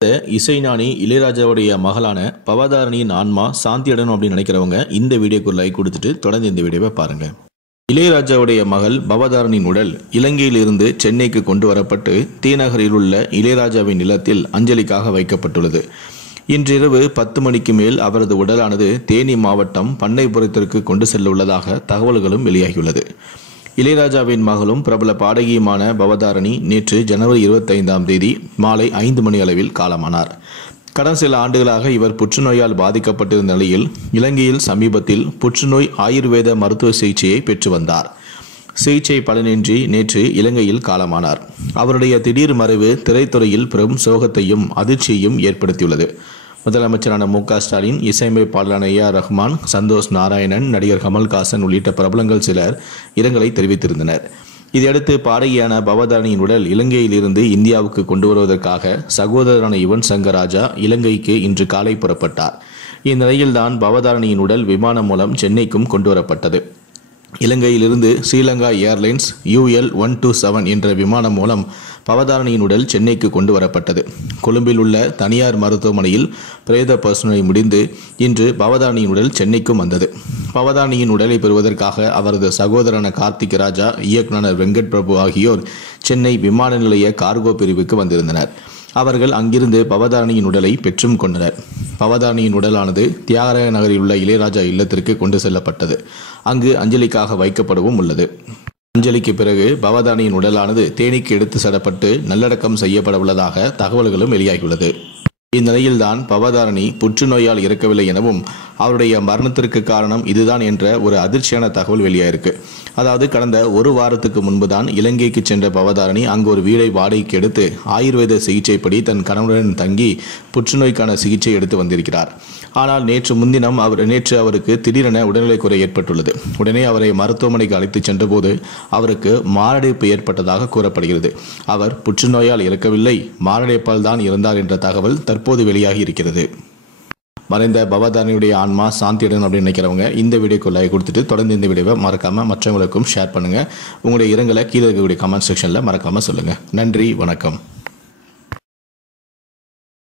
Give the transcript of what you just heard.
இசைஞானி இளையராஜாவுடைய மகளான பவதாரணியின் ஆன்மா சாந்தி அடையணும் அப்படின்னு நினைக்கிறவங்க இந்த வீடியோக்கு ஒரு லைக் கொடுத்துட்டு தொடர்ந்து இந்த வீடியோவை பாருங்க. இளையராஜாவுடைய மகள் பவதாரணியின் உடல் இலங்கையிலிருந்து சென்னைக்கு கொண்டு வரப்பட்டு தீநகரில் உள்ள இளையராஜாவின் இல்லத்தில் அஞ்சலிக்காக வைக்கப்பட்டுள்ளது. இன்றிரவு 10 மணிக்கு மேல் அவரது உடலானது தேனி மாவட்டம் பண்ணைபுரத்திற்கு கொண்டு செல்ல உள்ளதாக தகவல்களும் வெளியாகியுள்ளது. இளையராஜாவின் மகளும் பிரபல பாடகியுமான பவதாரணி நேற்று ஜனவரி 25ஆம் தேதி மாலை 5 மணி அளவில் காலமானார். கடந்த சில ஆண்டுகளாக இவர் புற்றுநோயால் பாதிக்கப்பட்டிருந்த நிலையில் இலங்கையில் சமீபத்தில் புற்றுநோய் ஆயுர்வேத மருத்துவ சிகிச்சையை பெற்று வந்தார். சிகிச்சை பலனின்றி நேற்று இலங்கையில் காலமானார். அவருடைய திடீர் மறைவு திரைத்துறையில் பெரும் சோகத்தையும் அதிர்ச்சியையும் ஏற்படுத்தியுள்ளது. முதலமைச்சரான மு.க. ஸ்டாலின், இசையமைப்பாளரான A.R. ரஹ்மான், சந்தோஷ் நாராயணன், நடிகர் கமல்ஹாசன் உள்ளிட்ட பிரபலங்கள் சிலர் இரங்கலை தெரிவித்திருந்தனர். இதையடுத்து பாடகியான பவதாரணியின் உடல் இலங்கையிலிருந்து இந்தியாவுக்கு கொண்டு வருவதற்காக சகோதரரான யுவன் சங்கர் ராஜா இலங்கைக்கு இன்று காலை புறப்பட்டார். இந்நிலையில்தான் பவதாரணியின் உடல் விமானம் மூலம் சென்னைக்கும் கொண்டு வரப்பட்டது. இலங்கையிலிருந்து ஸ்ரீலங்கா ஏர்லைன்ஸ் UL-127 என்ற விமானம் மூலம் பவதாரணியின் உடல் சென்னைக்கு கொண்டு வரப்பட்டது. கொழும்பில் உள்ள தனியார் மருத்துவமனையில் பிரேத பரிசோதனை முடிந்து இன்று பவதாரணியின் உடல் சென்னைக்கும் வந்தது. பவதாரணியின் உடலை பெறுவதற்காக அவரது சகோதரன கார்த்திக் ராஜா, இயக்குனர் வெங்கட் பிரபு ஆகியோர் சென்னை விமான நிலைய கார்கோ பிரிவுக்கு வந்திருந்தனர். அவர்கள் அங்கிருந்து பவதாரணியின் உடலை பெற்றும் கொண்டனர். பவதாரணியின் உடலானது தியாகராய நகரில் உள்ள இளையராஜா இல்லத்திற்கு கொண்டு செல்லப்பட்டது. அங்கு அஞ்சலிக்காக வைக்கப்படவும் உள்ளது. அஞ்சலிக்கு பிறகு பவதாரணியின் உடலானது தேனிக்கு எடுத்து செல்லப்பட்டு நல்லடக்கம் செய்யப்பட உள்ளதாக தகவல்களும் வெளியாகியுள்ளது. இந்நிலையில்தான் பவதாரணி புற்றுநோயால் இறக்கவில்லை எனவும் அவருடைய மரணத்திற்கு காரணம் இதுதான் என்ற ஒரு அதிர்ச்சியான தகவல் வெளியாயிருக்கு. அதாவது கடந்த ஒரு வாரத்துக்கு முன்புதான் இலங்கைக்கு சென்ற பவதாரணி அங்கு ஒரு வீடை வாடகைக்கு எடுத்து ஆயுர்வேத சிகிச்சைப்படி தன் கணவனுடன் தங்கி புற்றுநோய்க்கான சிகிச்சை எடுத்து வந்திருக்கிறார். ஆனால் நேற்று அவருக்கு திடீரென உடல்நலக்குறை ஏற்பட்டுள்ளது. உடனே அவரை மருத்துவமனைக்கு அழைத்துச் சென்றபோது அவருக்கு மாரடைப்பு ஏற்பட்டதாக கூறப்படுகிறது. அவர் புற்றுநோயால் இறக்கவில்லை, மாரடைப்பால் தான் இறந்தார் என்ற தகவல் தற்போது வெளியாகி இருக்கிறது. மறைந்த பவதாரணியுடைய ஆன்மா சாந்தியுடன் அப்படின்னு நினைக்கிறவங்க இந்த வீடியோக்கு லைக் கொடுத்துட்டு தொடர்ந்து இந்த வீடியோவை மறக்காமல் மற்றவங்களுக்கும் ஷேர் பண்ணுங்கள். உங்களுடைய இரங்கலை கீழே இருக்கக்கூடிய கமெண்ட் செக்ஷனில் மறக்காமல் சொல்லுங்கள். நன்றி, வணக்கம்.